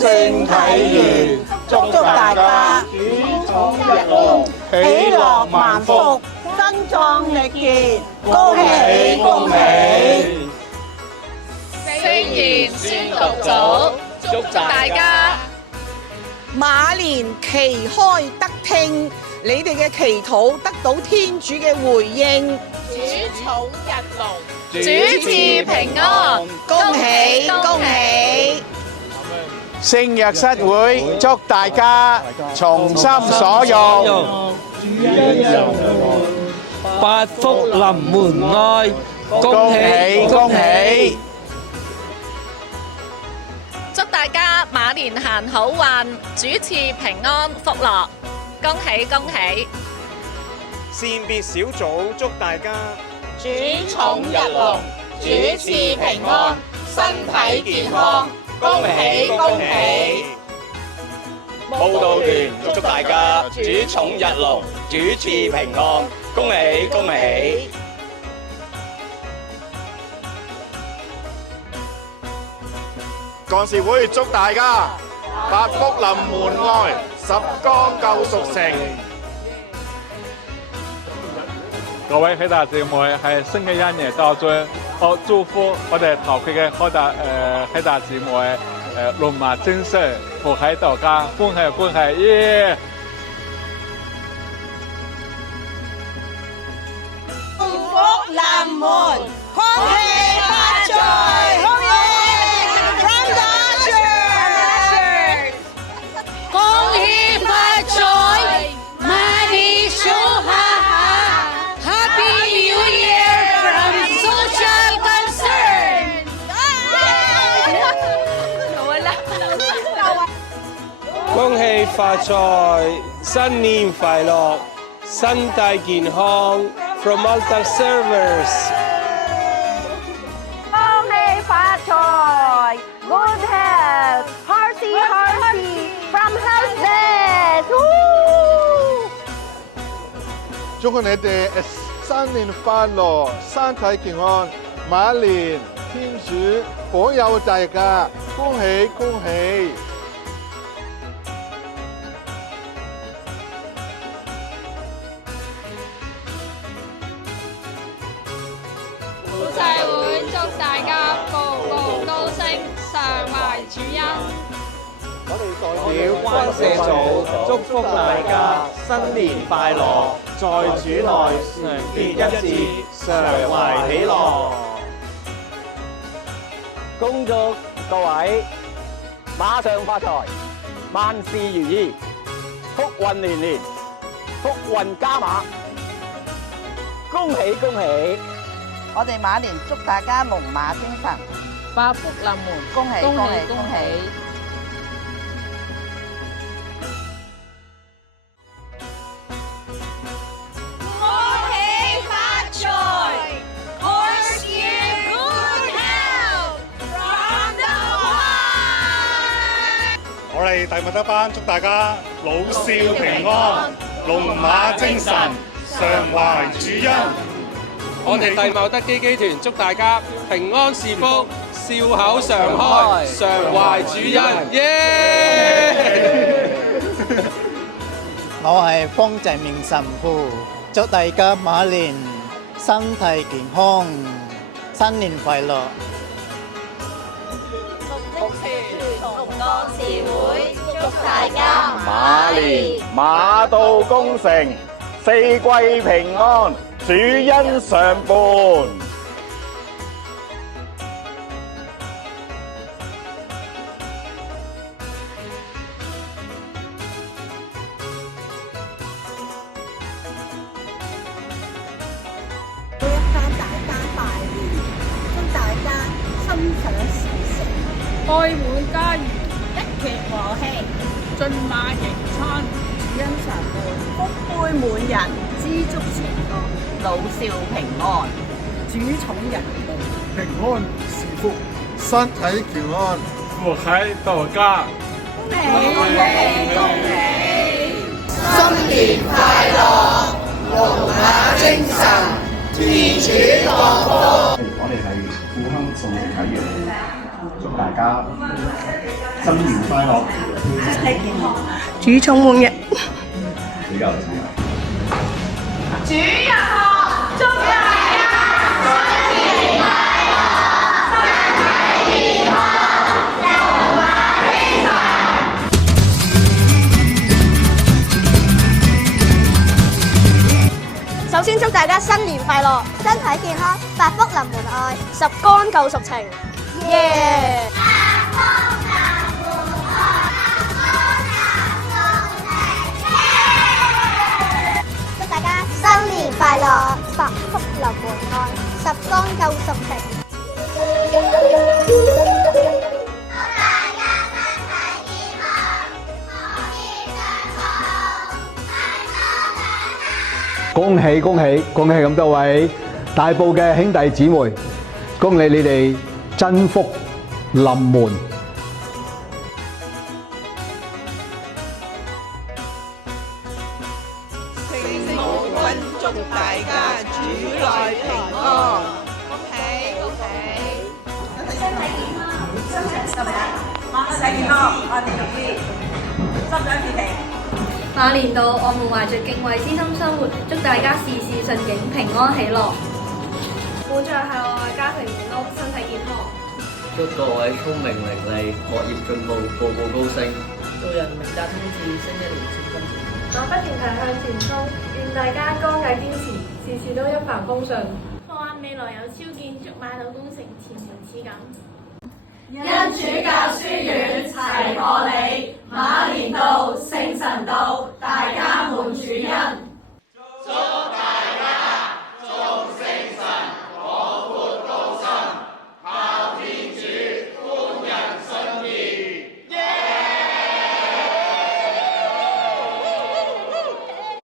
星體圓，祝大家主寵日隆，喜樂萬福，身壯力健，恭喜恭喜！聖言宣讀組，祝大家馬年旗開得聽，你哋嘅祈禱得到天主嘅回應，主寵日隆，主賜平安，恭喜恭喜！聖若瑟會祝大家從心所欲，八福臨門來，恭喜恭喜！祝大家馬年行好運，主賜平安福樂，恭喜恭喜！善別小組祝大家主寵日隆，主賜平安，身體健康，恭喜恭喜！報道團祝大家主寵日隆，主賜平安，恭喜恭喜！幹事會祝大家八福臨門來，十光救贖成。各位喜大姊妹係新嘅一年到咗，我祝福我哋頭區嘅喜大姊妹龍馬精神，福喺大家，恭喜恭喜耶！福臨門，恭喜發財，恭喜 from the church， 恭喜發財，萬里數哈哈 ，Happy New Year from Social Concern。好啦，恭喜發財，新年快樂，身體健康 ，from Altar Servers。恭喜發財 ，Good health，Hearty Hearty from Houseless。祝你哋新年快樂，身體健康，馬年天主保佑大家，恭喜恭喜！夫妻會祝大家步步高升，常懷主恩。我哋代表關社組祝福大家新年快樂，在主內常結一致，常懷喜樂。恭祝各位馬上發財，萬事如意，福運連連，福運加碼，恭喜恭喜！我哋馬年祝大家龍馬精神，八福臨門，恭喜恭喜恭喜！我哋弟默德班祝大家老少平安，龍馬精神，常懷主恩。我哋弟茂德基基團祝大家平安是福，笑口常開，常懷主恩。耶！我係方濟明神父，祝大家馬年身體健康，新年快樂。同幹事會祝大家馬年馬到功成，四季平安，主恩常伴。每一班大家拜年，祝大家心想事成，愛滿家園，一團和氣，駿馬迎春，主恩常伴，福杯滿人，知足常樂，老少平安，主寵人龍，平安是福，身體健康，福喺大家，恭喜恭喜！新年快樂，龍馬精神，天主樂福。我哋係富亨宋城體院。祝大家新年快樂，身體健康，主充滿日。比較自由。主日學，祝大家新年快樂，身體健康，龍馬精神。首先祝大家新年快樂，身體健康，百福臨門愛，十竿救贖情。耶！祝大家新年快樂，百福臨門愛，十竿救贖情。恭喜恭喜恭喜咁多位大埔嘅兄弟姊妹，恭喜你哋真福臨門。聖母君祝大家主內平安，恭喜恭喜，身體健康，心情心態，身體健康，我哋容易心想事成。馬年度，我們懷着敬畏之心生活，祝大家事事順境，平安喜樂。本在係我嘅家庭滿屋，身體健康。祝各位聰明伶俐，學業進步，步步高升。做人明達天智，新一年新風潮。我不斷係向前衝，願大家剛毅堅持，事事都一帆風順。科案未來有超見，祝馬路工程前程似錦。因主教書院齊賀你，馬年度，聖神道。